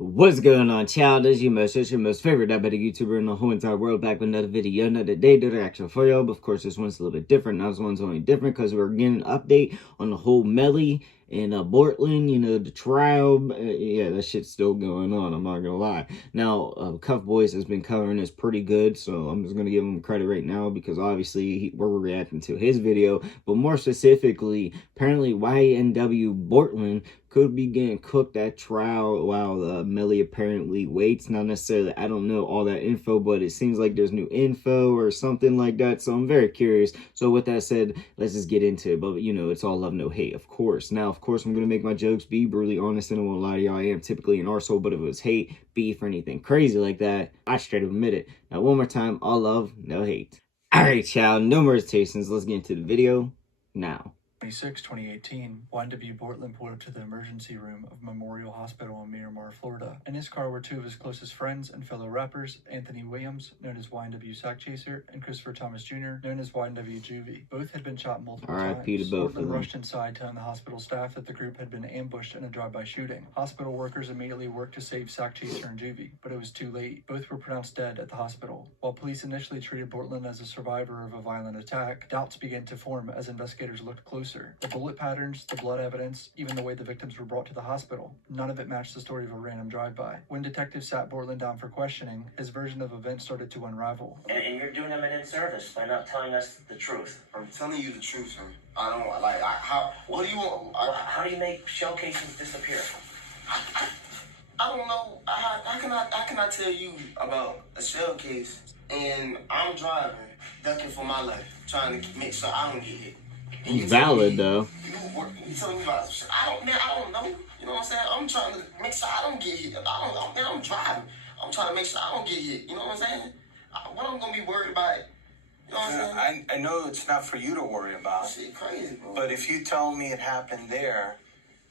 What's going on, child? It's your most favorite diabetic YouTuber in the whole entire world, back with another video, another day to reaction for y'all. But of course, this one's a little bit different. Now, this one's only different because we're getting an update on the whole Melly and Bortlen, the trial. Yeah, that shit's still going on, I'm not gonna lie. Now, Cuff Boys has been covering this pretty good, so I'm just gonna give him credit right now because obviously we're reacting to his video. But more specifically, apparently YNW Bortlen could be getting cooked at trial while Melly apparently waits. Not necessarily, I don't know all that info, but it seems like there's new info or something like that. So I'm very curious. So with that said, let's just get into it. But it's all love, no hate, of course. Now, of course, I'm going to make my jokes, be brutally honest, and I won't lie to y'all. I am typically an arsehole, but if it was hate, beef, or anything crazy like that, I straight up admit it. Now, one more time, all love, no hate. All right, child, no more hesitations. Let's get into the video now. 26, 2018, YNW Bortlen pulled up to the emergency room of Memorial Hospital in Miramar, Florida. In his car were two of his closest friends and fellow rappers, Anthony Williams, known as YNW Sack Chaser, and Christopher Thomas Jr., known as YNW Juvie. Both had been shot multiple times. Bortlen rushed inside, telling the hospital staff that the group had been ambushed in a drive-by shooting. Hospital workers immediately worked to save Sack Chaser and Juvie, but it was too late. Both were pronounced dead at the hospital. While police initially treated Bortlen as a survivor of a violent attack, doubts began to form as investigators looked closer. The bullet patterns, the blood evidence, even the way the victims were brought to the hospital, none of it matched the story of a random drive-by. When detectives sat Bortlen down for questioning, his version of events started to unravel. And you're doing him an inservice by not telling us the truth. I'm telling you the truth, sir. I don't like. What do you want? How do you make shell casings disappear? I don't know. How can I tell you about a shell case and I'm driving, ducking for my life, trying to make sure I don't get hit. It's valid though. You telling me about shit. I don't know. You know what I'm saying? I'm trying to make sure I don't get hit. I'm driving. I'm trying to make sure I don't get hit. You know what I'm saying? What I'm gonna be worried about? You know what I'm saying? I know it's not for you to worry about. Shit crazy, bro. But if you tell me it happened there,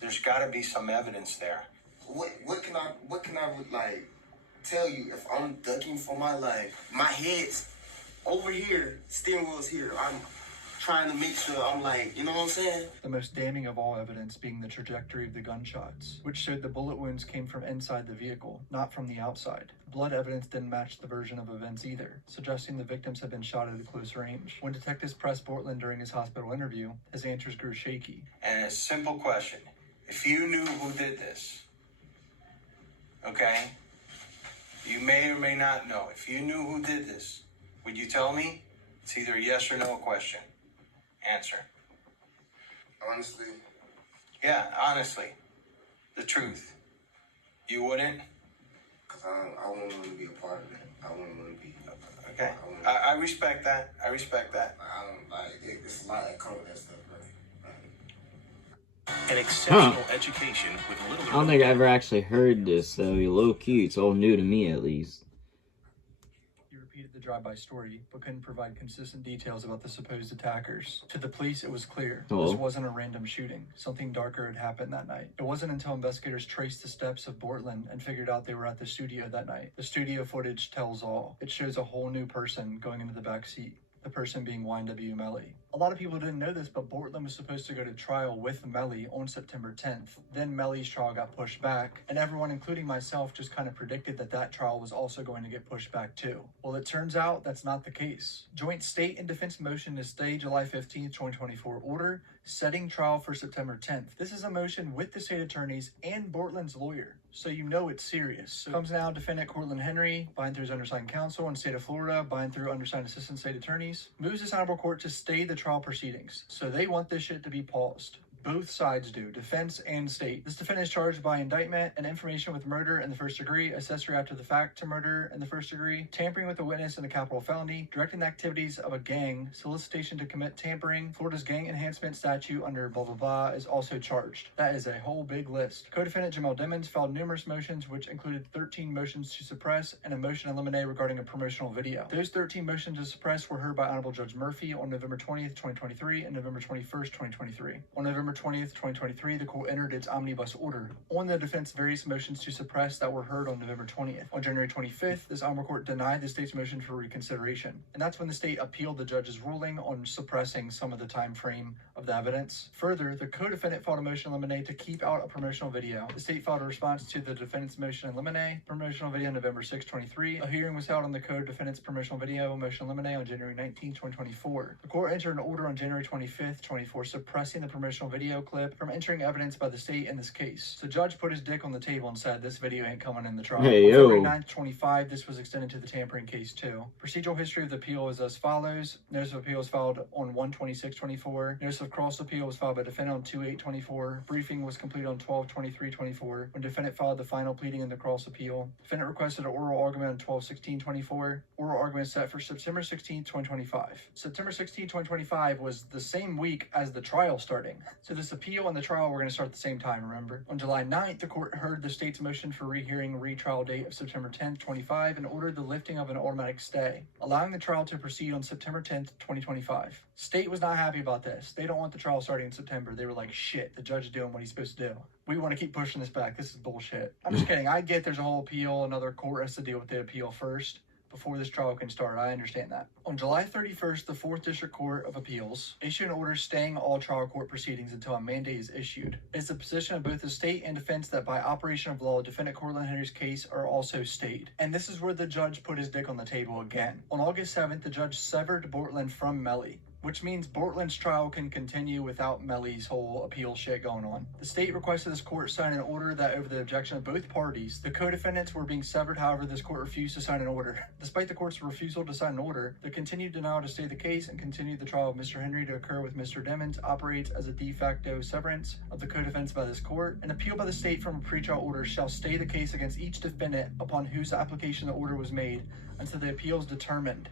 there's got to be some evidence there. What can I like tell you if I'm ducking for my life? My head's over here, steering wheel's here. I'm trying to make sure I'm like, you know what I'm saying? The most damning of all evidence being the trajectory of the gunshots, which showed the bullet wounds came from inside the vehicle, not from the outside. Blood evidence didn't match the version of events either, suggesting the victims had been shot at a close range. When detectives pressed Bortlen during his hospital interview, his answers grew shaky. And a simple question. If you knew who did this, okay? You may or may not know. If you knew who did this, would you tell me? It's either a yes or no question. Answer. Honestly. Yeah, honestly. The truth. You wouldn't? Because I wouldn't want to be a part of it. I wouldn't want to be. Okay. I respect that. I respect that. I don't like it. It's a lot that comes with that stuff, right? An exceptional education with little. I don't think I ever actually heard this, though. Low key, it's all new to me at least. He repeated the drive-by story, but couldn't provide consistent details about the supposed attackers. To the police, it was clear. This wasn't a random shooting. Something darker had happened that night. It wasn't until investigators traced the steps of Bortlen and figured out they were at the studio that night. The studio footage tells all. It shows a whole new person going into the back seat. The person being YNW Melly. A lot of people didn't know this, but Bortlen was supposed to go to trial with Melly on September 10th. Then Melly's trial got pushed back, and everyone, including myself, just kind of predicted that that trial was also going to get pushed back too. Well, it turns out that's not the case. Joint state and defense motion to stay July 15th, 2024 order, setting trial for September 10th. This is a motion with the state attorneys and Bortlen's lawyer, so you know it's serious. So comes now defendant Cortland Henry, bind through his undersigned counsel in the state of Florida, bind through undersigned assistant state attorneys, moves this honorable court to stay the trial proceedings. So they want this shit to be paused. Both sides do, defense and state. This defendant is charged by indictment and information with murder in the first degree, accessory after the fact to murder in the first degree, tampering with a witness in a capital felony, directing the activities of a gang, solicitation to commit tampering. Florida's gang enhancement statute under blah blah blah is also charged. That is a whole big list. Co-defendant Jamal Demons filed numerous motions, which included 13 motions to suppress and a motion to eliminate regarding a promotional video. Those 13 motions to suppress were heard by Honorable Judge Murphy on November 20th, 2023 and November 21st, 2023. On November 20th, 2023, the court entered its omnibus order on the defense's various motions to suppress that were heard on November 20th. On January 25th, this omnibus court denied the state's motion for reconsideration, and that's when the state appealed the judge's ruling on suppressing some of the time frame of the evidence. Further, the co-defendant filed a motion in limine to keep out a promotional video. The state filed a response to the defendant's motion in limine, promotional video November 6, 23. A hearing was held on the co-defendant's promotional video motion in limine on January 19, 2024. The court entered an order on January 25th, 24, suppressing the promotional video clip from entering evidence by the state in this case. The judge put his dick on the table and said, this video ain't coming in the trial. Hey, on yo. February 9th, 25, this was extended to the tampering case too. Procedural history of the appeal is as follows. Notice of appeal was filed on 1/26/24. Notice of cross appeal was filed by defendant on 2/8/24. Briefing was completed on 12/23/24. When defendant filed the final pleading in the cross appeal, defendant requested an oral argument on 12/16/24. Oral argument set for September 16, 2025. September 16, 2025 was the same week as the trial starting. So this appeal and the trial were going to start at the same time, remember? On July 9th, the court heard the state's motion for rehearing retrial date of September 10th, 25 and ordered the lifting of an automatic stay, allowing the trial to proceed on September 10th, 2025. State was not happy about this. They don't want the trial starting in September. They were like, shit, the judge is doing what he's supposed to do. We want to keep pushing this back. This is bullshit. I'm just kidding. I get there's a whole appeal. Another court has to deal with the appeal first before this trial can start. I understand that. On July 31st, the 4th District Court of Appeals issued an order staying all trial court proceedings until a mandate is issued. It is the position of both the state and defense that by operation of law, defendant Cortland Henry's case are also stayed. And this is where the judge put his dick on the table again. On August 7th, the judge severed Bortlen from Melly, which means Bortlen's trial can continue without Melly's whole appeal shit going on. The state requested this court sign an order that over the objection of both parties, the co-defendants were being severed. However, this court refused to sign an order. Despite the court's refusal to sign an order, the continued denial to stay the case and continued the trial of Mr. Henry to occur with Mr. Demmons operates as a de facto severance of the co-defense by this court. An appeal by the state from a pretrial order shall stay the case against each defendant upon whose application the order was made until the appeal is determined.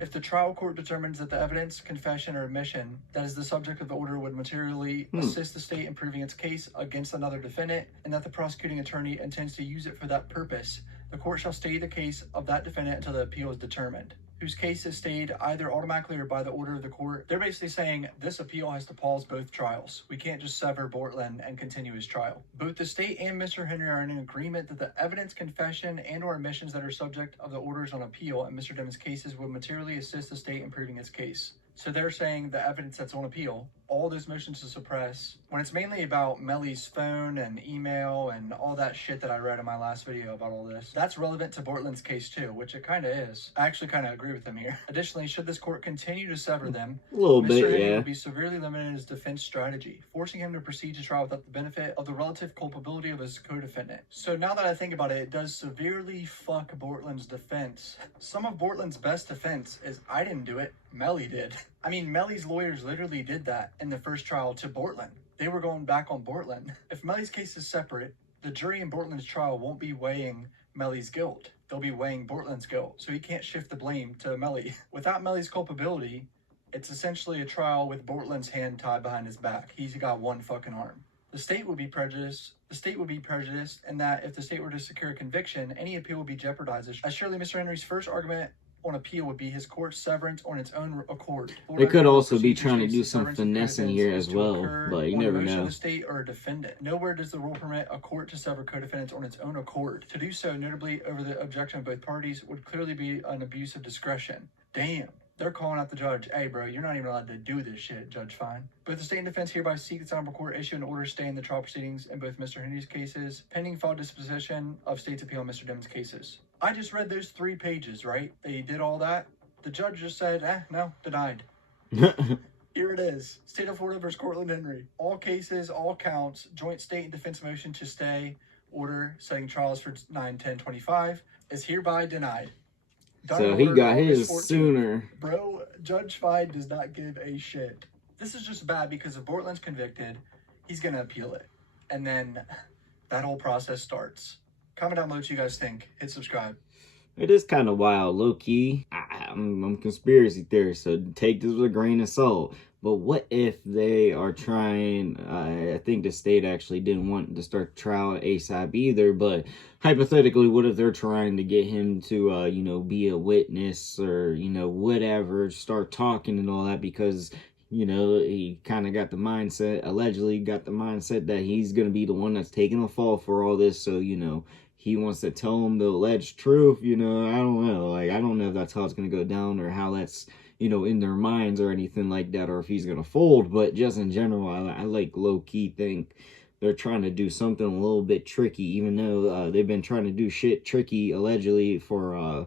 If the trial court determines that the evidence, confession, or admission that is the subject of the order would materially assist the state in proving its case against another defendant, and that the prosecuting attorney intends to use it for that purpose, the court shall stay the case of that defendant until the appeal is determined, whose case is stayed either automatically or by the order of the court. They're basically saying this appeal has to pause both trials. We can't just sever Bortlen and continue his trial. Both the state and Mr. Henry are in agreement that the evidence, confession, and or admissions that are subject of the orders on appeal and Mr. Demmons' cases would materially assist the state in proving its case. So they're saying the evidence that's on appeal, all those motions to suppress, when it's mainly about Melly's phone and email and all that shit that I read in my last video about all this, that's relevant to Bortlen's case too, which it kind of is. I actually kind of agree with him here. Additionally, should this court continue to sever them, A little Mr. bit, Henry yeah. would be severely limited in his defense strategy, forcing him to proceed to trial without the benefit of the relative culpability of his co-defendant. So now that I think about it, it does severely fuck Bortlen's defense. Some of Bortlen's best defense is, I didn't do it, Melly did. I mean, Melly's lawyers literally did that in the first trial to Bortlen. They were going back on Bortlen. If Melly's case is separate, the jury in Bortlen's trial won't be weighing Melly's guilt. They'll be weighing Bortlen's guilt. So he can't shift the blame to Melly. Without Melly's culpability, it's essentially a trial with Bortlen's hand tied behind his back. He's got one fucking arm. The state would be prejudiced. The state would be prejudiced in that if the state were to secure a conviction, any appeal would be jeopardized. As surely Mr. Henry's first argument on appeal would be his court severance on its own accord. They could also be trying to do some finessing here as well, but you never know. The state or a defendant. Nowhere does the rule permit a court to sever co-defendants on its own accord. To do so, notably over the objection of both parties, would clearly be an abuse of discretion. Damn. They're calling out the judge, hey bro, you're not even allowed to do this shit, Judge Fine. Both the state and defense hereby seek this honorable court issue an order staying the trial proceedings in both Mr. Henry's cases, pending final disposition of state's appeal on Mr. Demmons' cases. I just read those 3 pages, right? They did all that. The judge just said, no, denied. Here it is. State of Florida versus Cortland Henry. All cases, all counts, joint state and defense motion to stay order setting trials for 9/10/25 is hereby denied. So he got his sooner. Bro, Judge Fine does not give a shit. This is just bad because if Bortlen's convicted, he's going to appeal it. And then that whole process starts. Comment down below what you guys think. Hit subscribe. It is kind of wild, low-key. I'm conspiracy theorist, so take this with a grain of salt. But what if they are trying, I think the state actually didn't want to start the trial ASAP either, but hypothetically, what if they're trying to get him to, you know, be a witness or, you know, whatever, start talking and all that because you know, he kind of got the mindset, allegedly got the mindset that he's going to be the one that's taking a fall for all this. So, you know, he wants to tell him the alleged truth, you know. I don't know. Like, I don't know if that's how it's going to go down or how that's, you know, in their minds or anything like that, or if he's going to fold. But just in general, I like low-key think they're trying to do something a little bit tricky, even though they've been trying to do shit tricky, allegedly, for,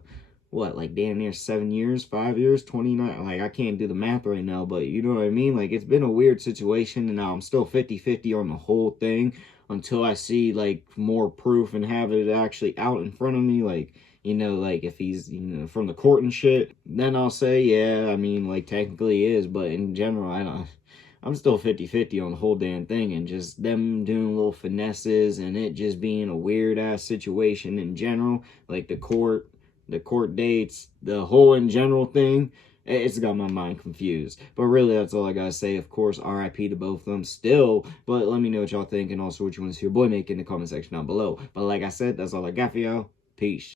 what, like damn near 7 years, 5 years, 29, like I can't do the math right now, but you know what I mean? Like, it's been a weird situation, and now I'm still 50-50 on the whole thing until I see, like, more proof and have it actually out in front of me, like, you know, like, if he's, you know, from the court and shit, then I'll say, yeah, I mean, like, technically he is, but in general, I'm still 50-50 on the whole damn thing, and just them doing little finesses, and it just being a weird-ass situation in general, like the court dates, the whole in general thing, it's got my mind confused. But really, that's all I gotta say. Of course, RIP to both of them still, but let me know what y'all think, and also what you want to see your boy make in the comment section down below. But like I said, that's all I got for y'all. Peace.